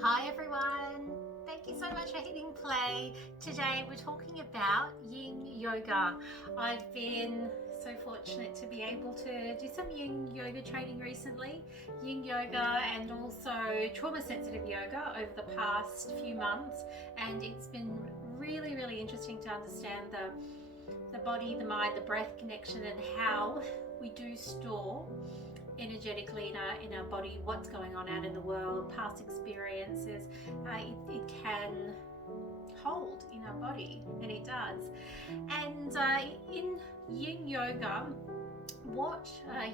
Hi everyone, thank you so much for hitting play. Today we're talking about Yin Yoga. I've been so fortunate to be able to do some Yin Yoga training recently, Yin Yoga and also trauma sensitive yoga over the past few months, and it's been really interesting to understand the body, the mind, the breath connection and how we do store energetically in our body, what's going on out in the world, past experiences, it can hold in our body, and it does. And in Yin Yoga, what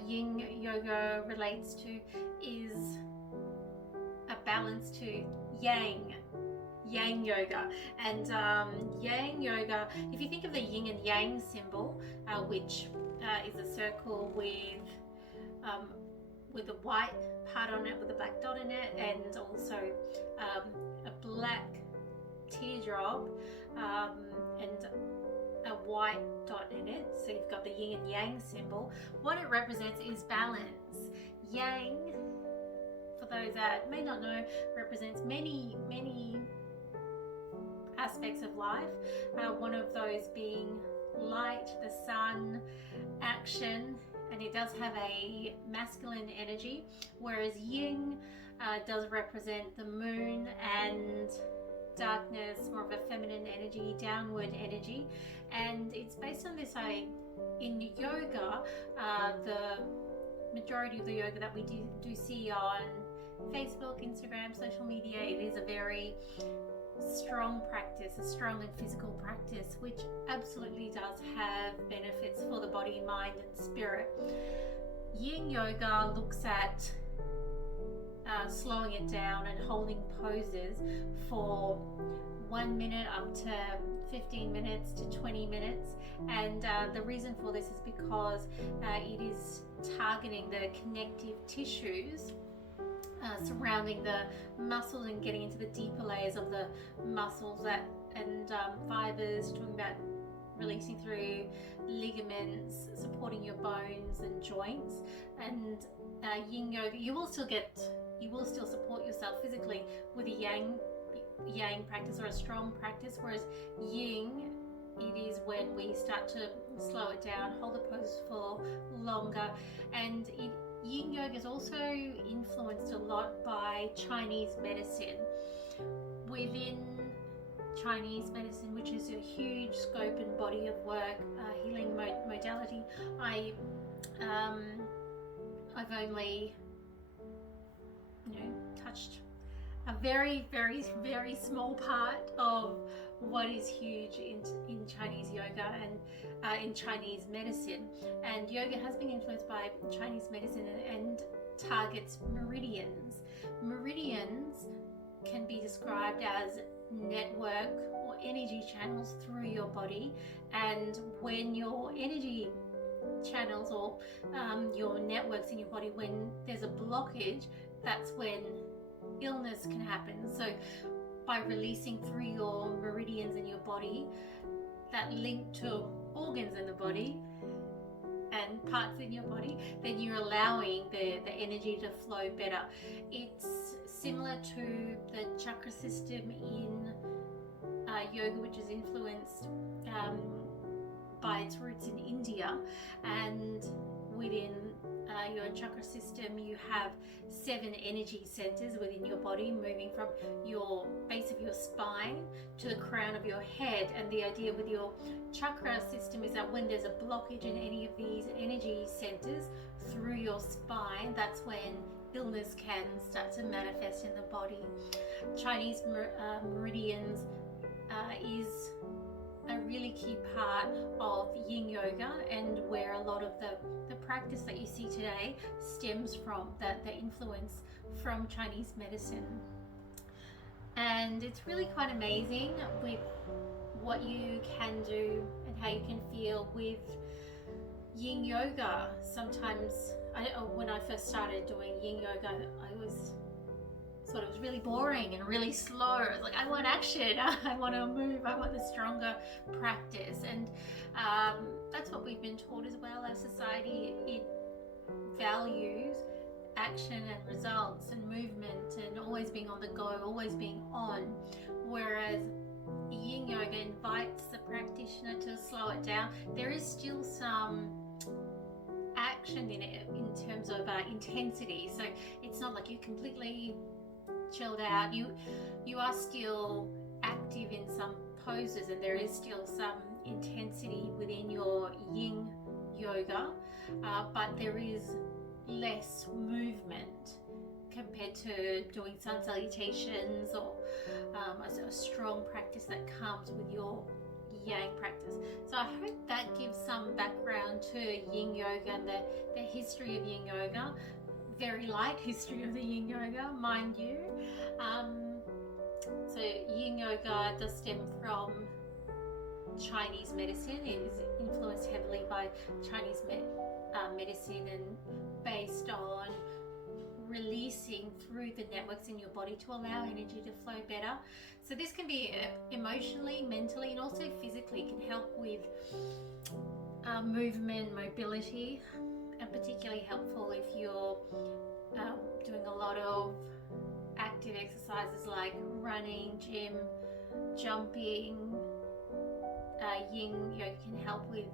Yin Yoga relates to is a balance to Yang Yoga. And Yang Yoga, if you think of the Yin and Yang symbol, which is a circle with a white part on it, with a black dot in it, and also a black teardrop and a white dot in it. So you've got the Yin and Yang symbol. What it represents is balance. Yang, for those that may not know, represents many aspects of life. One of those being light, the sun, action, and it does have a masculine energy, whereas Yin does represent the moon and darkness, more of a feminine energy, downward energy. And it's based on this in yoga, the majority of the yoga that we do see on Facebook, Instagram, social media, it is a very strong practice, a strong and physical practice, which absolutely does have benefits for the body, mind and spirit. Yin Yoga looks at slowing it down and holding poses for 1 minute up to 15 minutes to 20 minutes, and the reason for this is because it is targeting the connective tissues surrounding the muscles and getting into the deeper layers of the muscles and fibers, talking about releasing through ligaments, supporting your bones and joints. And Yin Yoga, you will still support yourself physically with a yang practice or a strong practice, whereas Yin, it is when we start to slow it down, hold the pose for longer. And Yin Yoga is also influenced a lot by Chinese medicine. Within Chinese medicine, which is a huge scope and body of work, healing modality, I've only touched a very small part of what is huge in Chinese yoga and in Chinese medicine. And yoga has been influenced by Chinese medicine and targets meridians. Meridians can be described as network or energy channels through your body, and when your energy channels or your networks in your body, when there's a blockage, that's when illness can happen. So by releasing through your meridians in your body that link to organs in the body and parts in your body, then you're allowing the energy to flow better. It's similar to the chakra system in yoga, which is influenced by its roots in India. And within your chakra system, you have 7 energy centers within your body, moving from your base of your spine to the crown of your head. And the idea with your chakra system is that when there's a blockage in any of these energy centers through your spine, that's when illness can start to manifest in the body. Chinese meridians is a really key part of Yin Yoga, and where a lot of the practice that you see today stems from, the influence from Chinese medicine. And it's really quite amazing with what you can do and how you can feel with Yin Yoga. Sometimes, when I first started doing Yin Yoga, it was really boring and really slow. I was like, I want action, I want to move, I want the stronger practice. And that's what we've been taught as well. Our society, it values action and results and movement and always being on the go, always being on. Whereas Yin Yoga invites the practitioner to slow it down. There is still some action in it in terms of intensity, so it's not like you're completely chilled out. You are still active in some poses, and there is still some intensity within your Yin Yoga, but there is less movement compared to doing sun salutations or a strong practice that comes with your Yang practice. So I hope that gives some background to Yin Yoga and the history of Yin Yoga. Very light history of the Yin Yoga, mind you. So Yin Yoga does stem from Chinese medicine. It is influenced heavily by Chinese medicine and based on releasing through the networks in your body to allow energy to flow better. So this can be emotionally, mentally, and also physically. It can help with movement, mobility, and particularly helpful if you're doing a lot of active exercises like running, gym, jumping. Yin Yoga can help with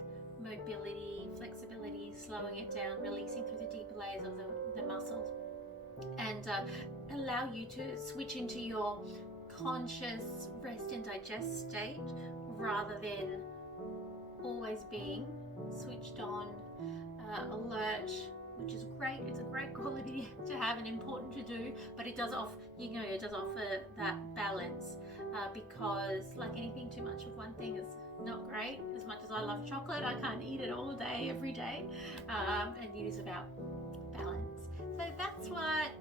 mobility, flexibility, slowing it down, releasing through the deeper layers of the muscles, and allow you to switch into your conscious rest and digest state rather than always being switched on, alert, which is great. It's a great quality to have and important to do, but it does offer, Yin Yoga does offer that balance, because like anything, too much of one thing is not great. As much as I love chocolate, I can't eat it all day, every day, and it is about balance. So that's what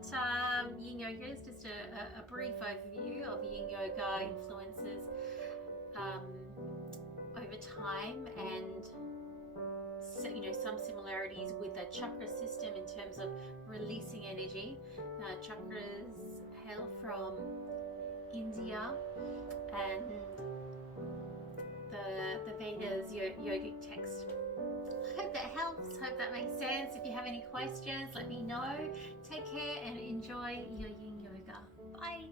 Yin Yoga is, just a brief overview of Yin Yoga influences over time, and some similarities with the chakra system in terms of releasing energy. Chakras hail from India and the Vedas yogic text. Hope that helps, hope that makes sense. If you have any questions, let me know. Take care and enjoy your Yin Yoga. Bye.